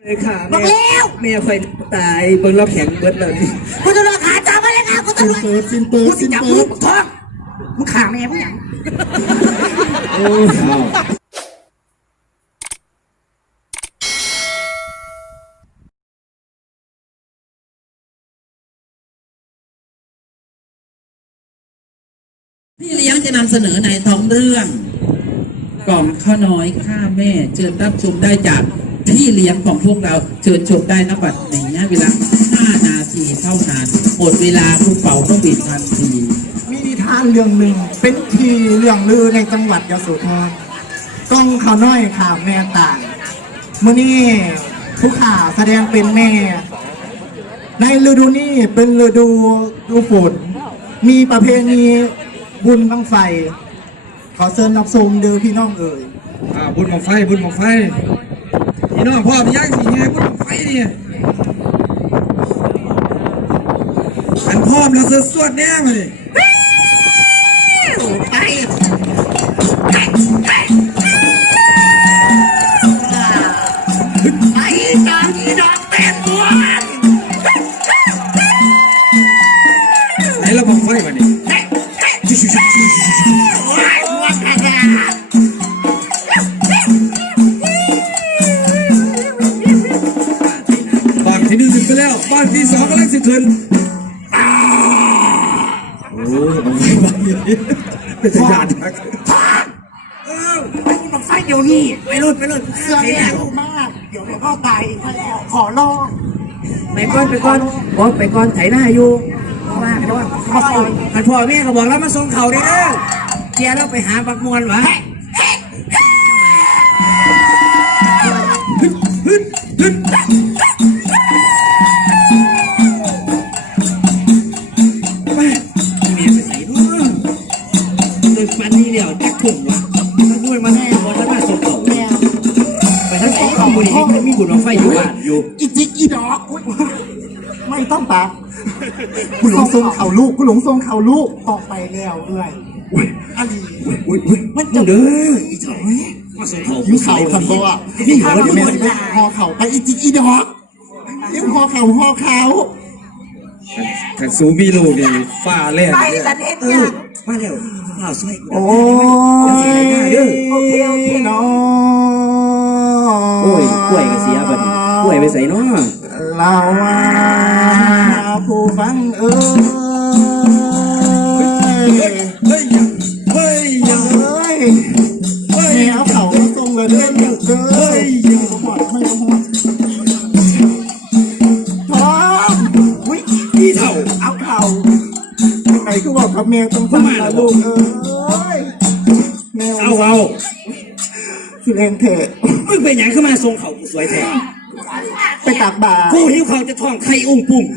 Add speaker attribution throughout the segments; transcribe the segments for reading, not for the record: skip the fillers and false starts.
Speaker 1: เลยค่ะแม่ไฟตายเบิ้งเราแข็งเบิ้งเลย
Speaker 2: คุณตำรวจขาจับมาเลยค่ะคุณตำรวจ
Speaker 3: สินเปิด
Speaker 2: จับมึงท้องมึงขาแม่มึงอย่าง
Speaker 3: โอ้
Speaker 4: พี่เลี้ยงจะนำเสนอในท้องเรื่องกล่องข้าวน้อยข้าแม่เชิญรับชมได้จากพี่เลี้ยงของพวกเราเชิญชมได้นะบัดนี้นะเวลา5 นาทีเท่านั้นหมดเวลาผู้เป่าต้องบิดทันที
Speaker 3: มีนิทานเรื่องหนึ่งเป็นทีเรื่องลือในจังหวัดยโสธรกล้องข้าวน้อยข่าแม่ต่างมื่อนี้ผู้ข่าแสดงเป็นแม่ในฤดูนี้เป็นฤดูฝนมีประเพณีบุญบั้งไฟขอเชิญรับชมเด้อพี่น้องเอ๋ย
Speaker 5: บุญบั้งไฟบุญบั้งไฟพี่น้องพ่อพี่ยังสิไงบุญบั้งไฟเนี่ยอันพร้อมแล้วสวดแน่มาดิ
Speaker 2: ไปจากอีดอกเต็มหัว
Speaker 5: ไหนเราบั้งไฟมาดิบ้านที่1ถึงไปแล้วบ้านที่2กำลังสิขึ้นโอ้บั้งไฟบ้านนี้เป็นทยานมาก
Speaker 2: บั้งไฟเดี๋ยวนี้ไปรุ่นเสื้อแดงมากเดี๋ยวพ่อตายขอร้อง
Speaker 1: ไปก่อนบอกไปก่อนไถหน้าอยู่ว่าขันพ่อแม่ก็บอกแล้วมาส่งเขาได้เด้อเกียร์แล้วไปหาบักมวลวะตึกมันนี่เดียวแจ็คถุงวะถ้าด้วยมาแน่บอลแล้วมาส่งเขาแม่ไปทั้งสองข้อมูลนี้มีบุญบั้งไฟอยู่บ้านอยู่
Speaker 3: อีจิกอีดอกไม่ต้องปากคุณหลงทรงเข่าลูกคุณหลงทรงเข่าลูกต่อไปแล้วด้วยอะไร
Speaker 1: มันจะเด้ออีจ๋อยมาส่งเขา
Speaker 3: ยิ้มเข่าคันตัวนี่เขาจะแม่หอเข่าไปอีจิกอีดอกยิ้มหอเข่า
Speaker 5: ขันซูมีลูกนี่ฟ้าแล่น
Speaker 2: ไปสันเอ็ดเนี่ย
Speaker 1: มาแล้วข้าวสวย
Speaker 3: โอ้
Speaker 2: โอเค
Speaker 3: น้อ
Speaker 1: โอ้ยกล้วยก็เสียบัดนี้กล้วยไปใส่น้อ
Speaker 3: เราว่าผู้ฟัง
Speaker 5: เฮ้ย
Speaker 3: เอาเข่าตรงเลยเด้อหอดไม่หอดท้องวิ่งที่เข่าเอาเข่าไหนก็บอกกับแม่ต้องฟังนะลูกแม่
Speaker 5: เอา
Speaker 3: สุดแรงเถอะ
Speaker 1: มึงเป็นอย่างขึ้นมาทรงเขาสวยแท้
Speaker 3: ไปตักบา
Speaker 1: กูหิวเขาจะท้องไข่อุ้งปุ่ม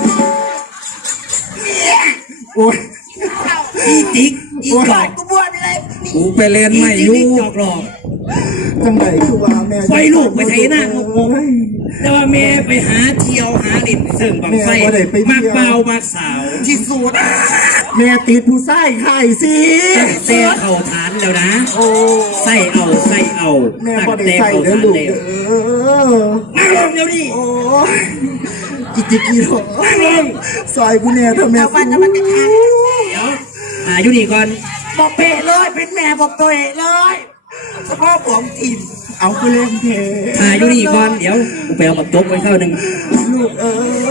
Speaker 3: โอ้ย
Speaker 1: อีติ๊กอีหลอก
Speaker 2: กูบวชเลย
Speaker 5: กูไปเล่นไม่ยุ่ง
Speaker 1: หลอก
Speaker 3: จังไหนคือว่าแม่
Speaker 1: ไฟลูกไปไถหน้างงแต่ว่าแม่ไปหาเที่ยวหาลิ่นเสริมบังไฟมากเปล่ามากสาว
Speaker 2: ที่สุด
Speaker 3: แม่ติดผู้ใส่ไข่สิ
Speaker 1: เต้เข่าฐานแล้วนะใส่เอา
Speaker 3: แม่ก็ได้ใส่เด้อลูก
Speaker 1: นั่งลงเดี๋ยวนี้
Speaker 3: โอ้จิกหรอ
Speaker 1: นั่งลง
Speaker 3: ซอยกูแน่ทำแม่
Speaker 2: วันมันจะขาด
Speaker 1: เดี๋ยวอยู่นี่ก่อน
Speaker 2: บอกเปะเลยเป็นแม่บอกตัวเองเลยพ่อผมทีม
Speaker 3: เอาไปเล่นเท
Speaker 1: อยู่นี่ก่อนเดี๋ยวกูไปเอาบักจกไว้เข้าหนึ่ง
Speaker 3: ลูก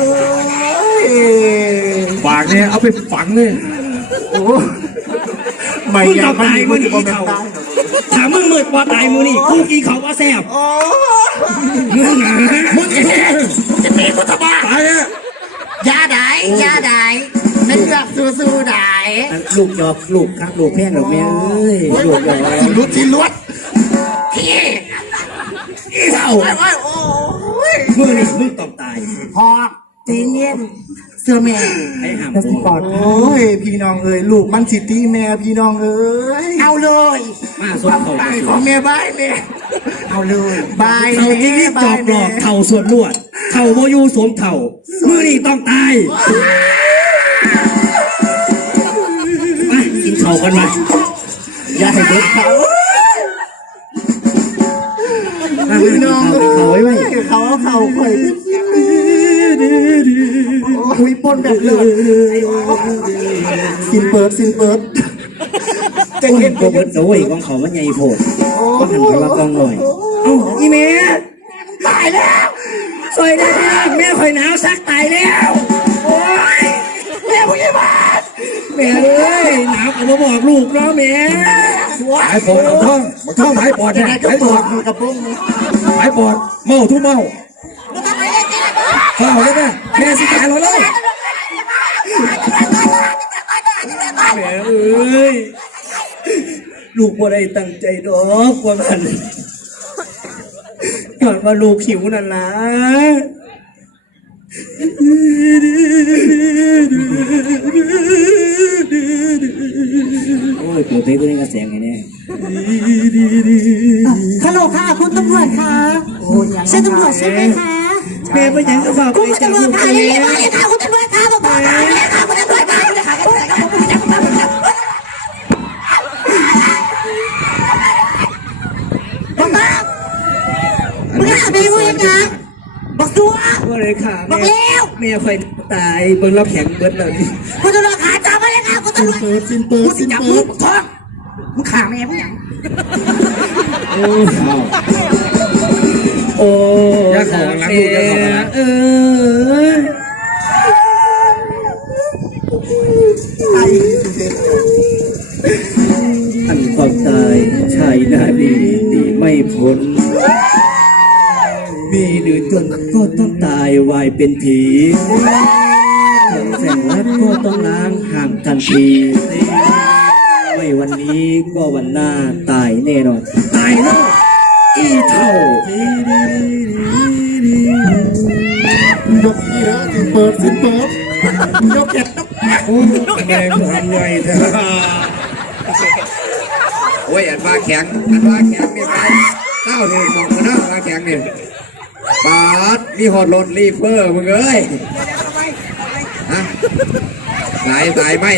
Speaker 5: ฝากเนี่ยเอาไปฝังเลย
Speaker 3: โอ้ไม่
Speaker 1: อยากตายมือนี่เขาถามมึงมืดว่าตายมือนี่กูกินเขาว่าแซ่บมึง
Speaker 2: จะมีพุทธบ้า
Speaker 5: ตายเนี่ย
Speaker 2: ยาได้ไม่เลือกสู้ได้
Speaker 1: ลูกหยอกลูกครับลูกแพงหรอกแม่เอ้ยลูกหยอก
Speaker 3: ที่ลวด
Speaker 2: ที่เท่าโอ้ย
Speaker 1: มือนี่มึงต้องตาย
Speaker 2: พอตีเงี้ยเสื้อแม่
Speaker 1: ไอ้ห่าม
Speaker 3: กูก่อนโอ้ยพี่น้องเอ้ยลูกมันสิตีแม่พี่น้องเอ้ย
Speaker 2: เอาเลย
Speaker 1: มาสวดเขา
Speaker 2: ของแม่บายแม่เอาเลยบาย
Speaker 1: เท่าที่รีบจอบหลอกเท่าสวดลวดเท่าโมยูสวมเท่ามือนี่ต้องตายมากินเท่ากันมา
Speaker 3: อย่าให้เด็กเขาพี่น้องเขาไว้ไว้เขาข่อยคุยปนแบบเลยสินเปิด
Speaker 1: จะเห็นโกเบิร์ตโอ้ยของเขามันใหญ่โพดก็หันไปว่ากองหน่อยเอ้าอีเมย์ตายแล้วสวยได้แม่คอยหนาวซักตายแล้วโอ้ยแม่ผู้ใหญ่บ้านแม่เอ้ยหนาวก็มาบอกลูกเนาะแม่หายปอดท้องหายปอดหายปอดกระปุกหายปอดเมาทุกเมาเฝ้าเลยแม่สิตายเราเลยแม่เอ้ยลูกบ่ได้ตั้งใจดอกว่ามันก่อนว่าลูกหิวนั่นล่ะโอ้ยตัวเต้ตัวนี้กระแสงไงเนี่ย
Speaker 2: ฮัลโหลค่ะคุณตำรวจค่ะใช่ตำรวจใช่ไหมคะ
Speaker 1: แม่ไปยังกระฝากไป
Speaker 2: คุณ
Speaker 1: จับ
Speaker 2: ตำรว
Speaker 1: ลู
Speaker 2: จ
Speaker 1: ก
Speaker 2: ค่ะ
Speaker 1: ไป
Speaker 2: รี
Speaker 1: แล้
Speaker 2: บ
Speaker 1: ว
Speaker 2: มาเลยค่ะคุณตำรวจค่ะบอกค่ะคุณตำรวจค่ะบอกมามึงหาไปรู้ยังไงบอกตัว
Speaker 1: ว่าเลยค่ะ
Speaker 2: บอกแล้ว
Speaker 1: แม่คอยตายเบิ่งเราแข็งเบิดแล้วนี่
Speaker 2: คุณตำรวจค่ะจับมาเลยค่ะคุณตำรวจ
Speaker 3: สินเปิด
Speaker 2: จับมือท้องมึงขาแม่มึงยัง
Speaker 1: โอ้
Speaker 5: อยากของหลังลูกอยากของหลัง
Speaker 1: อันความตายชายหน้าดีดีไม่พ้นมีหรือจนก็ต้องตายวายเป็นผีแสงรักก็ต้องล้างห่างกันทีไม่วันนี้ก็วันหน้าตายแน่นอนตายเนาะอีเท่าย
Speaker 3: กนี่นะสินเปิดยกเก็บ
Speaker 5: โอ้แม่ทำไงเถอะโอ้ยอันว่าแข็งนี่ไปเต้าเนี่ยมองกันนะว่าแข็งเนี่ยปาดมีหอดรถรีเฟอร์มึงเอ้ยฮะสายไหม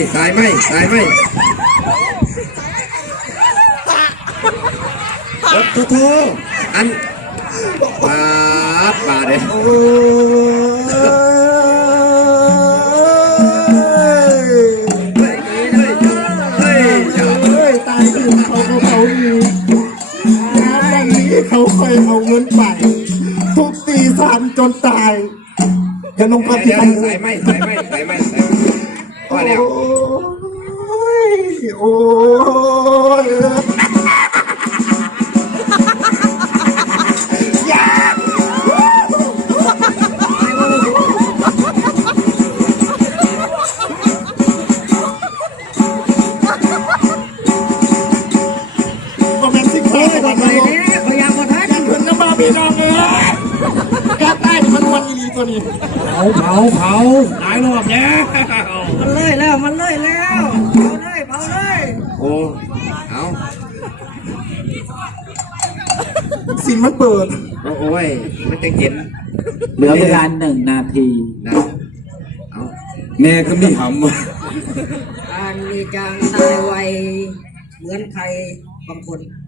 Speaker 5: โทอันปาดเลย
Speaker 3: โอ้ยตายคือเขามีวันนี้เขาเคยเอาเงินไปทุบตีสามจนตายอย่าลงความผิด
Speaker 5: สายไหมว่าแล้ว
Speaker 3: โอ้ยก็เป็นสิ่งที่ไม่ได้พยายามมาท้ากันถึงน้ำมาพี่น้องเลยกล้าใต้มันวันอีตัวนี้
Speaker 5: เผาหลายรอบแล้ว
Speaker 1: มันเลยแล้วเผาเลย
Speaker 5: โอ้เอา
Speaker 3: สินมันเปิด
Speaker 5: โอ้ยมันจะเห็น
Speaker 4: เหลือเวลา1 นาที
Speaker 5: นะเอาแม่ก็ไม่หำ
Speaker 1: การมีจางตายไวเหมือนใครบางคน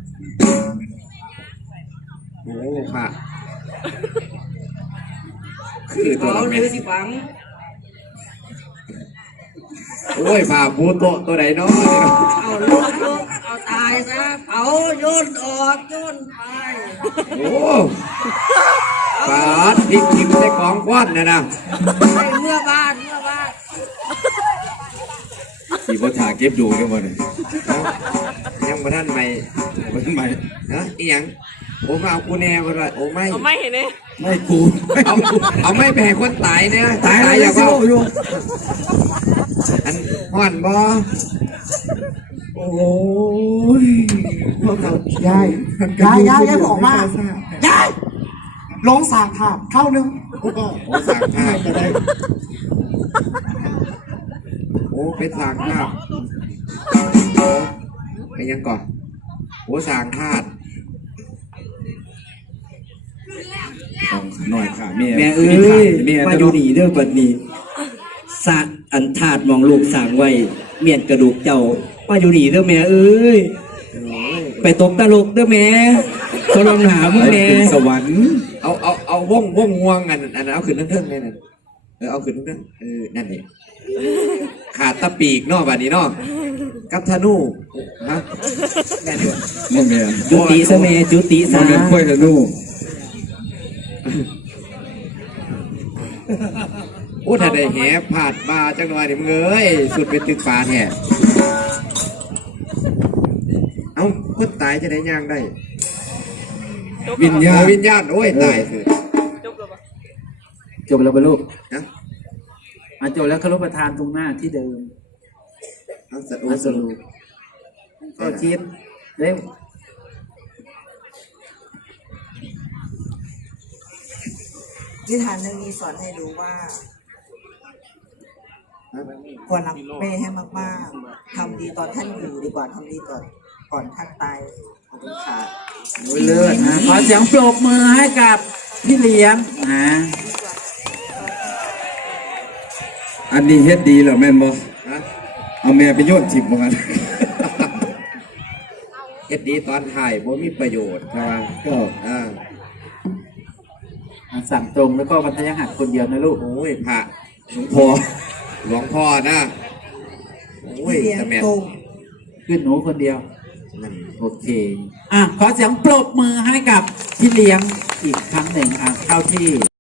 Speaker 5: โอ้ค่ะคือตัว
Speaker 1: เขา
Speaker 5: เรา
Speaker 1: ห
Speaker 5: แม่
Speaker 1: รือสิฝัง
Speaker 5: โอ้ยผ่าปูโตะตัวไหนเนาะ
Speaker 1: เอาลูกเอาตายซะเผาโยนออกโยนไป
Speaker 5: โอ้ปาดพริกใส่ของควันเนี่ยนะ
Speaker 1: ไปเมื่อบ้าน
Speaker 5: ที่พ่อถ่าเก็บดูกันบ่เนี่ยยังมาท่านใหม่ฮะอีหยังโอ้มาเอากูแน่มาเลยโอ้ไม่เห็นเลยไม่กูเอาไม่แผ่คนตายเนี่ยตายอย่าเฝ้าอยู่อันห่อนบ่โอ้ยพวกเขา
Speaker 3: ยายบอกว่ายายลงสางภาพเข้านึงกูก็
Speaker 5: โอ้สั่งภาพ
Speaker 3: จะได้
Speaker 5: โอ้เป็นสั่งภาพไปยังก่อนโอ้สั่งภาพหน่อยค่ะแม่
Speaker 1: แม่เอ้ยมาอยู่นี่เด้อบัดนี้สะอันธาตุมองลูกสร้างไว้เมียนกระดูกเจ้ามาอยู่นี่เด้อแม่เอ้ยไปตกตลกเด้อแม่
Speaker 4: เขาลองถามมึงเอง
Speaker 5: สวรรค์เอาวงง่วงอันนั้นเอาขึ้นเทิงๆนี่นั่นเอาขึ้นเทิงๆนั่นนี่ขาดตะปีกเนาะบัดนี้เนาะกับธนูฮะแม่นดีวะ
Speaker 6: บ่แม่น
Speaker 1: จุติซะแม่จุติ
Speaker 6: บ่
Speaker 1: ซะ
Speaker 6: แม่นค่อยธนู
Speaker 5: โอ้ถ้าได้แหผาดบาจังหน่อยนี่มึงเอ้ยสุดเป็นตึกฟ้าแท้เอ้าคนตายจะได้ย่างได้
Speaker 6: วิญญาณ
Speaker 5: วิญญาณโอ้ยตายคือ
Speaker 4: จบแล้วปะลูก
Speaker 5: นะ
Speaker 4: มาจบแล้วเคารพประธานตรงหน้าที่เดิม
Speaker 5: เอาส
Speaker 4: มาส
Speaker 5: รุ
Speaker 4: รุ
Speaker 5: ป
Speaker 4: ปก็ชิดเร็ว
Speaker 2: นิทานเรื่องนี้สอนให้รู้ว่าควรรักแม่ให้มากๆทำดีตอนท่านอยู่ดีกว่าทำดีก่อนท่านตายขอบคุณค่ะ
Speaker 4: โอ้ยเลิศนะขอเสียงปรบมือให้กับพี่เลี้ยงนะ
Speaker 6: อันนี้เฮ็ดดีแล้วแม่นบ่
Speaker 5: ฮะ
Speaker 6: เอาแม่ไปโยนถิ่มบ่กัน
Speaker 5: เฮ็ดดีตอนถ่ายบ่มีประโยชน์ใช่ป่ะ
Speaker 6: ก็
Speaker 5: อ่า
Speaker 4: สั่งตรงแล้วก็บรรทยหัดคนเดียวนะลูก
Speaker 5: โอ้ยพระ
Speaker 6: หลวงพ่อ
Speaker 5: หลวงพ่อนะโอ้ย
Speaker 2: เลี้ยง
Speaker 5: แต่แม่น
Speaker 2: ตรง
Speaker 4: ขึ้นหนูคนเดียว
Speaker 5: นั่น
Speaker 4: โอเค ขอเสียงปรบมือให้กับพี่เลี้ยงอีกครั้งหนึ่งเข้าที่